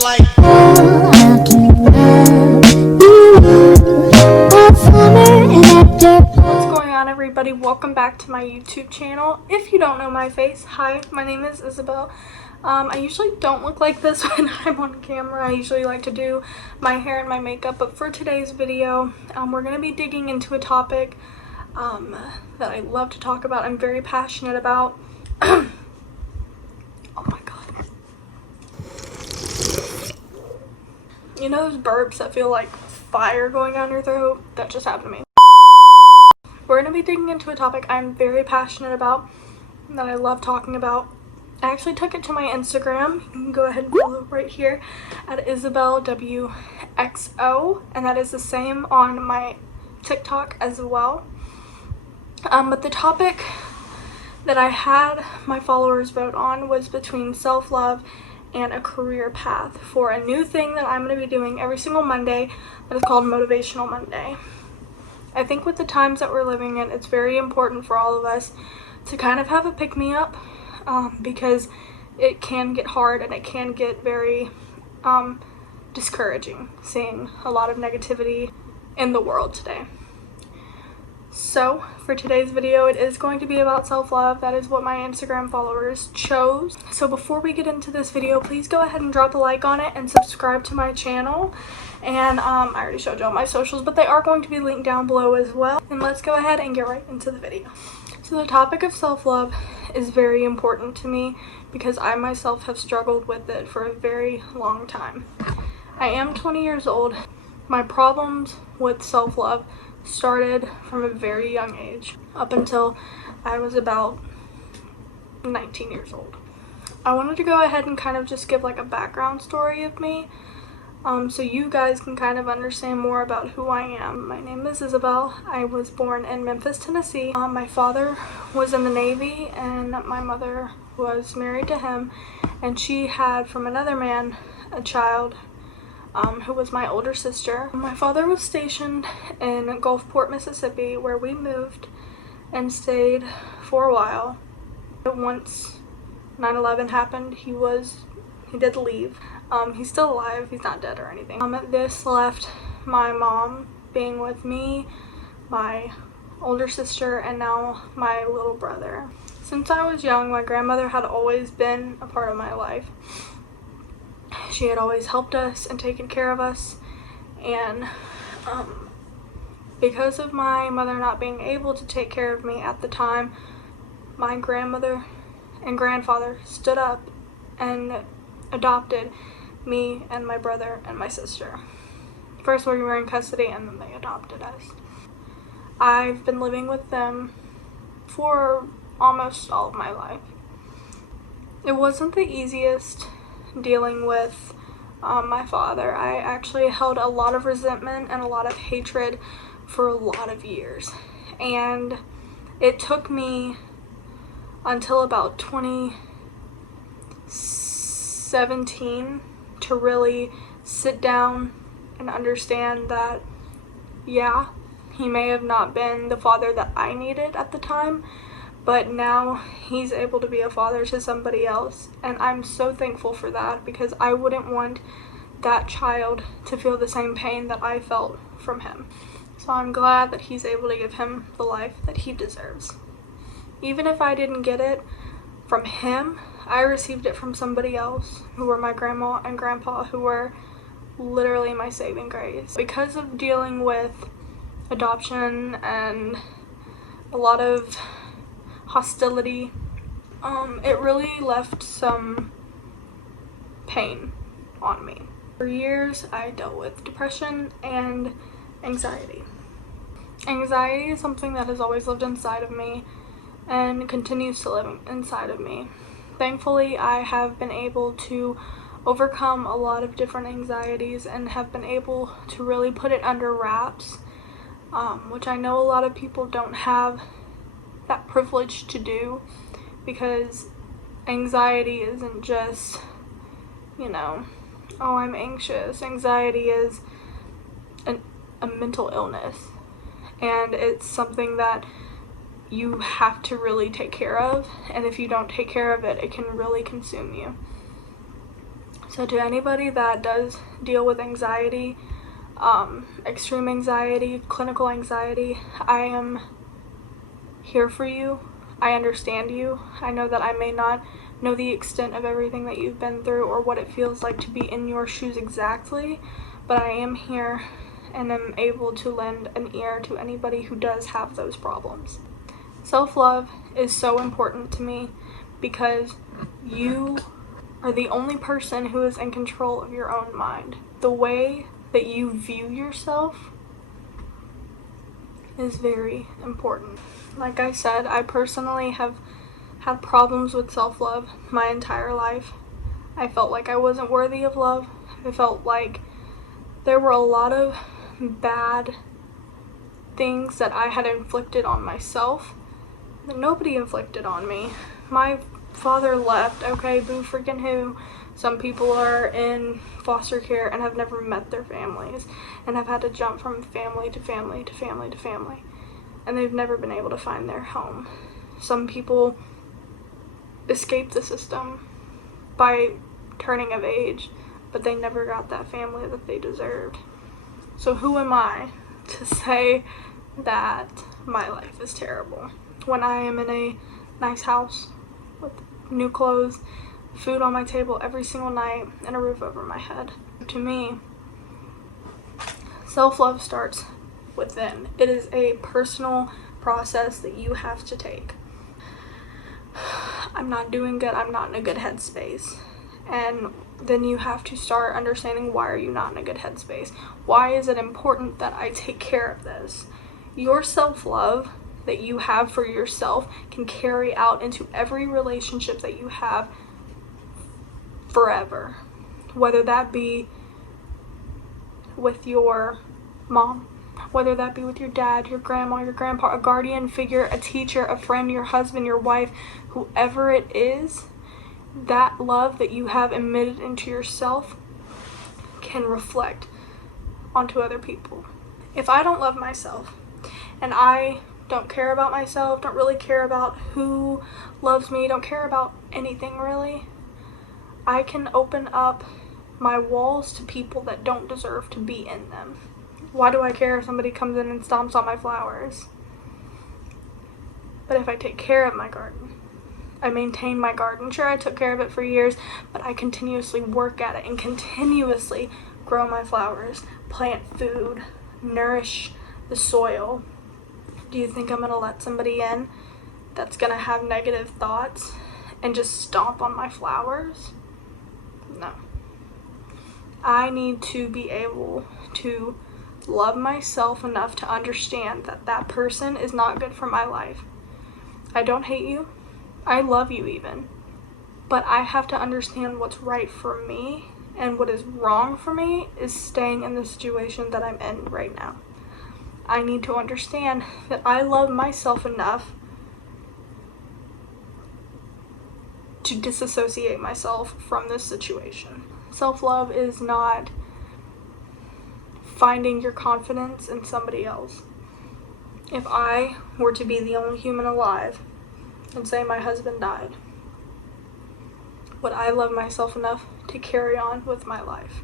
like. What's going on, everybody? Welcome back to my YouTube channel. If you don't know my face, hi, my name is Isabel. I usually don't look like this when I'm on camera. I usually like to do my hair and my makeup, but for today's video, we're going to be digging into a topic that I love to talk about. I'm very passionate about. Oh my god. You know those burps that feel like fire going down your throat? That just happened to me. We're going to be digging into a topic I'm very passionate about, that I love talking about. I actually took it to my Instagram. You can go ahead and follow right here at IsabelWXO, and that is the same on my TikTok as well. But the topic that I had my followers vote on was between self-love and a career path for a new thing that I'm going to be doing every single Monday that is called Motivational Monday. I think with the times that we're living in, it's very important for all of us to kind of have a pick-me-up, because it can get hard and it can get very discouraging seeing a lot of negativity in the world today. So for today's video, it is going to be about self-love. That is what my Instagram followers chose. So before we get into this video, please go ahead and drop a like on it and subscribe to my channel. And I already showed you all my socials, but they are going to be linked down below as well. And let's go ahead and get right into the video. So the topic of self-love is very important to me because I myself have struggled with it for a very long time. I am 20 years old. My problems with self-love started from a very young age up until I was about 19 years old. I wanted to go ahead and kind of just give like a background story of me, so you guys can kind of understand more about who I am. My name is Isabel. I was born in Memphis, Tennessee. My father was in the Navy and my mother was married to him, and she had from another man a child who was my older sister. My father was stationed in Gulfport, Mississippi, where we moved and stayed for a while. Once 9/11 happened, he did leave. He's still alive. He's not dead or anything. This left my mom being with me, my older sister, and now my little brother. Since I was young, my grandmother had always been a part of my life. She had always helped us and taken care of us, and because of my mother not being able to take care of me at the time, my grandmother and grandfather stood up and adopted me and my brother and my sister. First we were in custody and then they adopted us. I've been living with them for almost all of my life. It wasn't the easiest dealing with my father. I actually held a lot of resentment and a lot of hatred for a lot of years, and it took me until about 2017 to really sit down and understand that, yeah, he may have not been the father that I needed at the time, but now he's able to be a father to somebody else, and I'm so thankful for that because I wouldn't want that child to feel the same pain that I felt from him. So I'm glad that he's able to give him the life that he deserves. Even if I didn't get it from him, I received it from somebody else, who were my grandma and grandpa, who were literally my saving grace. Because of dealing with adoption and a lot of hostility, it really left some pain on me. For years, I dealt with depression and anxiety. Anxiety is something that has always lived inside of me and continues to live inside of me. Thankfully, I have been able to overcome a lot of different anxieties and have been able to really put it under wraps, which I know a lot of people don't have that privilege to do, because anxiety isn't just, oh, I'm anxious. Anxiety is a mental illness, and it's something that you have to really take care of, and if you don't take care of it, it can really consume you. So to anybody that does deal with anxiety, extreme anxiety, clinical anxiety, I am here for you. I understand you. I know that I may not know the extent of everything that you've been through or what it feels like to be in your shoes exactly, but I am here and am able to lend an ear to anybody who does have those problems. Self-love is so important to me because you are the only person who is in control of your own mind. The way that you view yourself is very important. Like I said, I personally have had problems with self-love my entire life. I felt like I wasn't worthy of love. I felt like there were a lot of bad things that I had inflicted on myself that nobody inflicted on me. My father left, okay, boo freaking who. Some people are in foster care and have never met their families and have had to jump from family to family to family to family, and they've never been able to find their home. Some people escape the system by turning of age, but they never got that family that they deserved. So who am I to say that my life is terrible when I am in a nice house with new clothes, food on my table every single night, and a roof over my head? To me, self-love starts within. It is a personal process that you have to take. I'm not doing good, I'm not in a good headspace. And then you have to start understanding, why are you not in a good headspace? Why is it important that I take care of this? Your self-love that you have for yourself can carry out into every relationship that you have forever. Whether that be with your mom, whether that be with your dad, your grandma, your grandpa, a guardian figure, a teacher, a friend, your husband, your wife, whoever it is, that love that you have emitted into yourself can reflect onto other people. If I don't love myself and I don't care about myself, don't really care about who loves me, don't care about anything really, I can open up my walls to people that don't deserve to be in them. Why do I care if somebody comes in and stomps on my flowers? But if I take care of my garden, I maintain my garden. Sure, I took care of it for years, but I continuously work at it and continuously grow my flowers, plant food, nourish the soil. Do you think I'm going to let somebody in that's going to have negative thoughts and just stomp on my flowers? No. I need to be able to love myself enough to understand that that person is not good for my life. I don't hate you. I love you even. But I have to understand what's right for me, and what is wrong for me is staying in the situation that I'm in right now. I need to understand that I love myself enough to disassociate myself from this situation. Self-love is not finding your confidence in somebody else. If I were to be the only human alive and say my husband died, would I love myself enough to carry on with my life?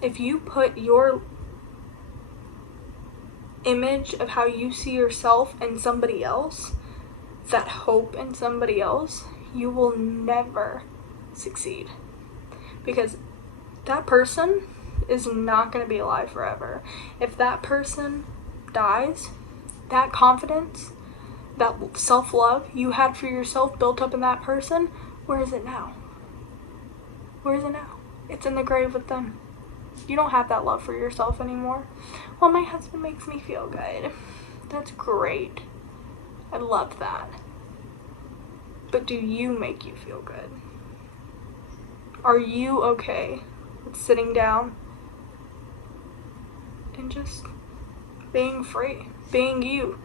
If you put your image of how you see yourself in somebody else, that hope in somebody else, you will never succeed, because that person is not going to be alive forever. If that person dies, that confidence, that self-love you had for yourself built up in that person, where is it now? Where is it now? It's in the grave with them. You don't have that love for yourself anymore. Well, my husband makes me feel good. That's great. I love that. But do you make you feel good? Are you okay with sitting down and just being free, being you?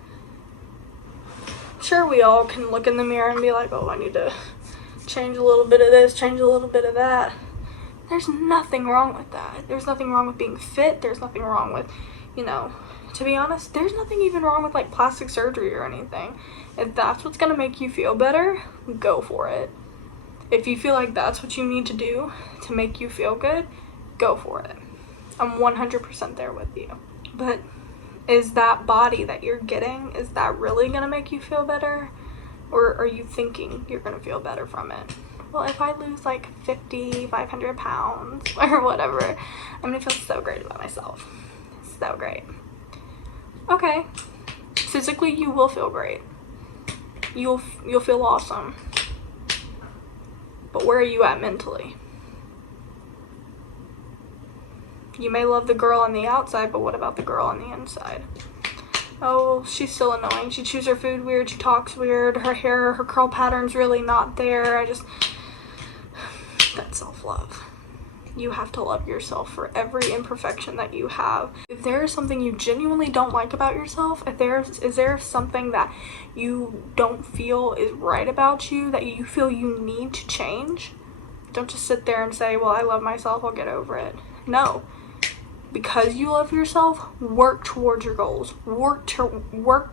Sure, we all can look in the mirror and be like, oh, I need to change a little bit of this, change a little bit of that. There's nothing wrong with that. There's nothing wrong with being fit. There's nothing wrong with, to be honest, there's nothing even wrong with like plastic surgery or anything. If that's what's going to make you feel better, go for it. If you feel like that's what you need to do to make you feel good, go for it. I'm 100% there with you. But is that body that you're getting, is that really gonna make you feel better? Or are you thinking you're gonna feel better from it? Well, if I lose like 500 pounds or whatever, I'm gonna feel so great about myself. So great. Okay. Physically, you will feel great. You'll feel awesome. But where are you at mentally? You may love the girl on the outside, but what about the girl on the inside? Oh, she's still annoying. She chews her food weird. She talks weird. Her hair, her curl pattern's really not there. That's self-love. You have to love yourself for every imperfection that you have. If there is something you genuinely don't like about yourself, is there something that you don't feel is right about you, that you feel you need to change, don't just sit there and say, well, I love myself, I'll get over it. No. Because you love yourself, work towards your goals. Work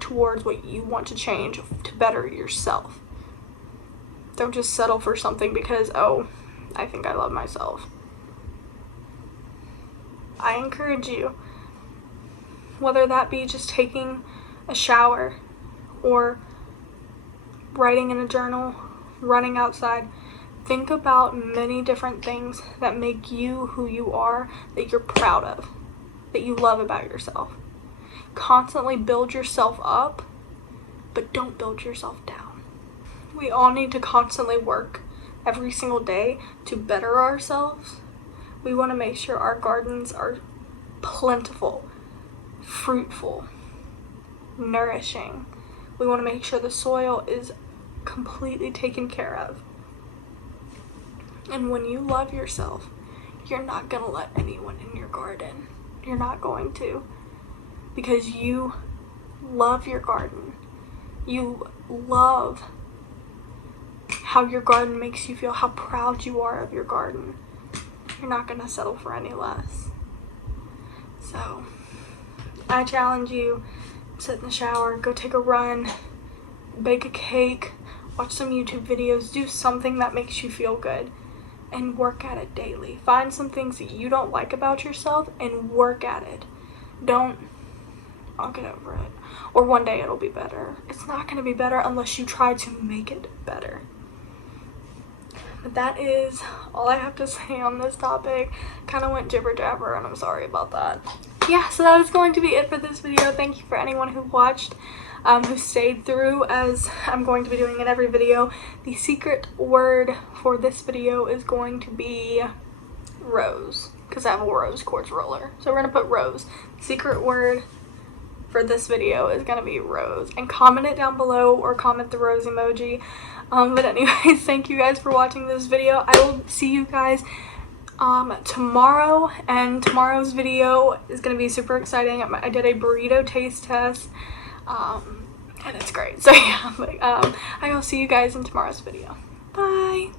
towards what you want to change to better yourself. Don't just settle for something because, oh, I think I love myself. I encourage you, whether that be just taking a shower or writing in a journal, running outside, think about many different things that make you who you are, that you're proud of, that you love about yourself. Constantly build yourself up, but don't build yourself down. We all need to constantly work every single day to better ourselves. We want to make sure our gardens are plentiful, fruitful, nourishing. We want to make sure the soil is completely taken care of. And when you love yourself, you're not going to let anyone in your garden. You're not going to. Because you love your garden. You love how your garden makes you feel, how proud you are of your garden. You're not going to settle for any less. So, I challenge you, sit in the shower, go take a run, bake a cake, watch some YouTube videos, do something that makes you feel good, and work at it daily. Find some things that you don't like about yourself and work at it. I'll get over it. Or one day it'll be better. It's not going to be better unless you try to make it better. But that is all I have to say on this topic. Kind of went jibber jabber and I'm sorry about that. Yeah, so that is going to be it for this video. Thank you for anyone who watched, who stayed through, as I'm going to be doing in every video. The secret word for this video is going to be rose, because I have a rose quartz roller. So we're going to put rose. The secret word for this video is going to be rose. And comment it down below or comment the rose emoji. But anyways, thank you guys for watching this video. I will see you guys tomorrow, and tomorrow's video is going to be super exciting. I did a burrito taste test, and it's great. So yeah, I will see you guys in tomorrow's video. Bye!